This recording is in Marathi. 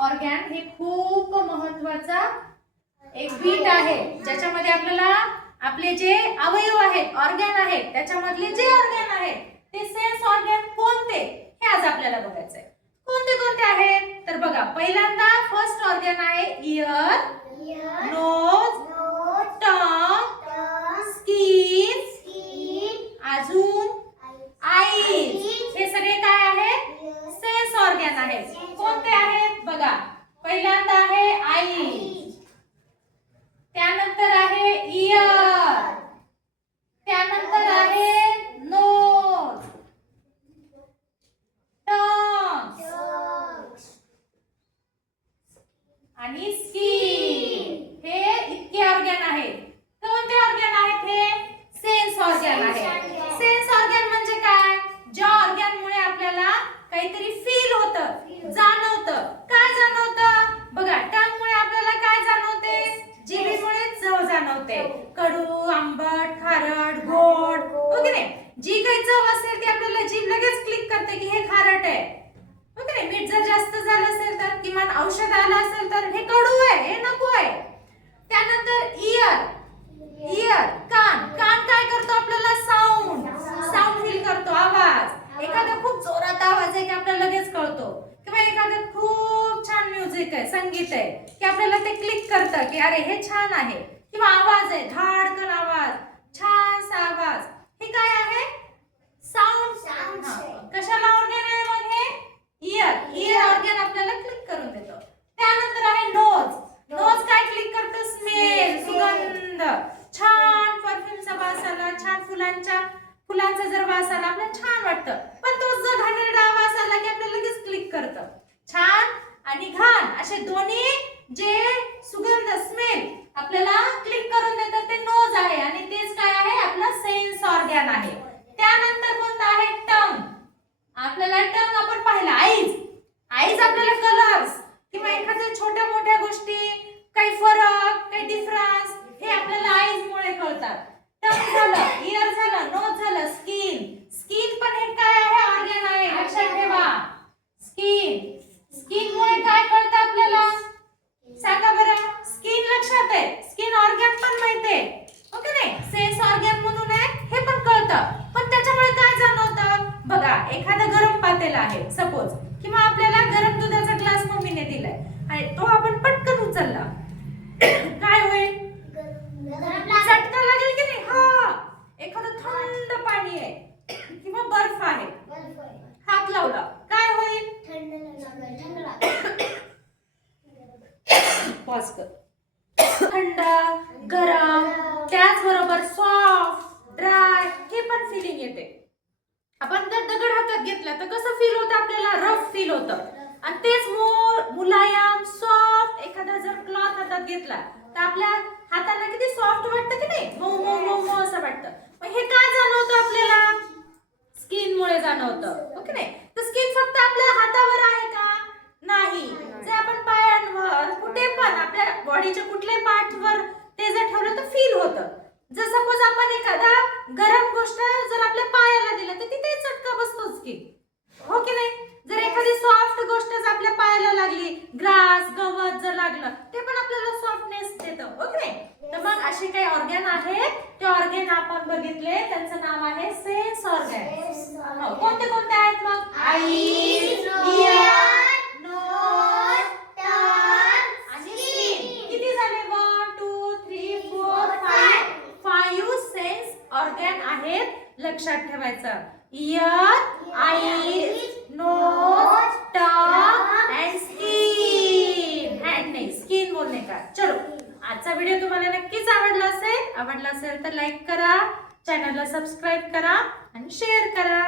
ऑर्गॅन हे खूप महत्त्वाचा एक बीट आहे, ज्याच्यामध्ये आपल्याला आपले जे अवयव आहेत, ऑर्गॅन आहेत, त्याच्यामधले जे ऑर्गॅन आहेत ते सेन्स ऑर्गॅन कोणते हे आज आपल्याला बघायचं आहे. कोणते कोणते आहेत तर बघा, पहिल्यांदा फर्स्ट ऑर्गॅन आहे इयर, नोज, टंग, स्किन, अजून आईज. हे सगळे काय आहेत? सेन्स ऑर्गॅन आहेत. कोणते आहेत बघा, पहिल्यांदा आहे आईज, त्यानंतर आहे इयर, त्यानंतर आहे नोज, टंग आणि स्किन. हे इतके ऑर्गॅन आहेत. कोणते ऑर्गॅन आहेत? हे सेन्स ऑर्गॅन आहेत. सेन्स ऑर्गॅन म्हणजे काय? ज्या ऑर्गॅन मुळे आपल्याला काहीतरी फील होतं, जाणवतं. काय जाणवतं बघा, टंग मुळे आपल्याला काय जाणवते? जिभेमुळे चव जाणवते. कडू, आंबट, खारट, गोड, हो की नाही? जी काही चव असेल ती आपल्याला जीभ लगेच क्लिक करते की हे खारट आहे, हो की नाही? मीठ जर जास्त झालं असेल तर, किमान औषध आलं असेल तर हे कडू आहे, हे नको आहे. त्यानंतर इयर, इयर कान. कान काय करतो? आपल्याला साऊंड फील करतो, आवाज. एखादा खूप जोरात आवाज आहे की आपल्याला लगेच कळतो, किंवा एखादा खूप छान म्युझिक आहे, संगीत आहे की आपल्याला ते क्लिक करतं की अरे हे छान आहे. किंवा आवाज आहे, धाडकन आवाज, छानसा आवाज, हे काय आहे? साऊंड. कशाला ऑर्गॅन आहे मग हे? इयर. इयर ऑर्गॅन आपल्याला क्लिक करून देतो. त्यानंतर आहे नोज. नोज काय क्लिक करतं? स्मेल, सुगंध. छान परफ्यूमचा वास आला, छान फुलांचा जर वास आला आपल्याला छान वाटतं. पण तो जर घाणेरडा वास आला की आपल्याला लगेच क्लिक करतं. छान आणि घाण असे दोन्ही जे सुगंध, स्मेल आपल्याला क्लिक करून देतात ते नोज आहे, आणि तेच काय आहे? आपला सेन्स ऑर्गॅन आहे. त्यानंतर कोणता आहे? टंग. आपल्याला टंग आपण पाहिला. आईज. आईज आपल्याला कलर्स किंवा एखाद्या छोट्या मोठ्या गोष्टी, काही फरक, काही डिफरन्स हे आपल्याला आईज मुळे कळतात. टंग झालं, इयर झालं, नोज झालं, स्किन. स्किन पण हे काय आहे? ऑर्गॅन आहे, लक्षात ठेवा. स्किन. स्किन मुळे काय कळतं आपल्याला? सांगा बरं. स्किन लक्षात आहे, स्किन ऑर्गॅन पण माहितीये, हो की नाही? सेन्स ऑर्गॅन म्हणून आहे, हे पण कळतं. पण त्याच्यामुळे काय जाणवतं बघा, एखादा गरम पातेला आहे सपोज, किंवा आपल्याला गरम दुधाचा ग्लास मम्मीने दिलाय आणि तो आपण पटकन उचलला, काय होईल? चटका लागेल की नाही? हा. एखादं थंड पाणी आहे किंवा बर्फ आहे, हात लावला, काय होईल? पॉज कर. थंड, गरम, त्याचबरोबर सॉफ्ट, ड्राय हे पण फिलिंग येते. आपण जर दगड हातात घेतला तर कसं फील होतं आपल्याला? रफ फील होतं. आणि तेच मुलायम, सॉफ्ट एखादा जर क्लॉथ हातात घेतला तर आपल्या हाताला किती सॉफ्ट वाटतं की नाही? मऊ मऊ मऊ मऊ असं वाटतं. मग हे काय जाणवतं आपल्याला? स्किन मुळे जाणवतं, ओके नाही? तर स्किन फक्त आपल्या हातावर आहे का? नाही. जे आपण पायांवर, कुठे पण आपल्या बॉडीच्या कुठल्याही पार्टवर ते जर ठेवलं तर फील होतं. जर सपोज आपण एखादा गरम गोष्ट जर आपल्या पायाला दिलं तर तिथे चटका बसतोच की, हो की नाही? जर एखादी सॉफ्ट गोष्ट जर आपल्या पायाला लागली, ग्रास, गवत जर लागलं ते पण आपल्याला सॉफ्टनेस देतं, हो की नाही? तर मग असे काही ऑर्गॅन आहेत, ते ऑर्गॅन आपण बघितले, त्यांचं नाव आहे सेन्स ऑर्गॅन. कोणते कोणते आहेत मग? आईज, इयर, नोज, टंग आणि स्किन. किती झाले? 1 2 3 4 5 सेन्स ऑर्गॅन आहेत. लक्षात ठेवायचं. Ear, eyes, nose, tongue and skin. Hand नाही, स्किन बोलणे का. चलो, आजचा व्हिडिओ तुम्हाला नक्कीच आवडला असेल. आवडला असेल तर लाईक करा, चॅनलला सबस्क्राईब करा आणि शेअर करा.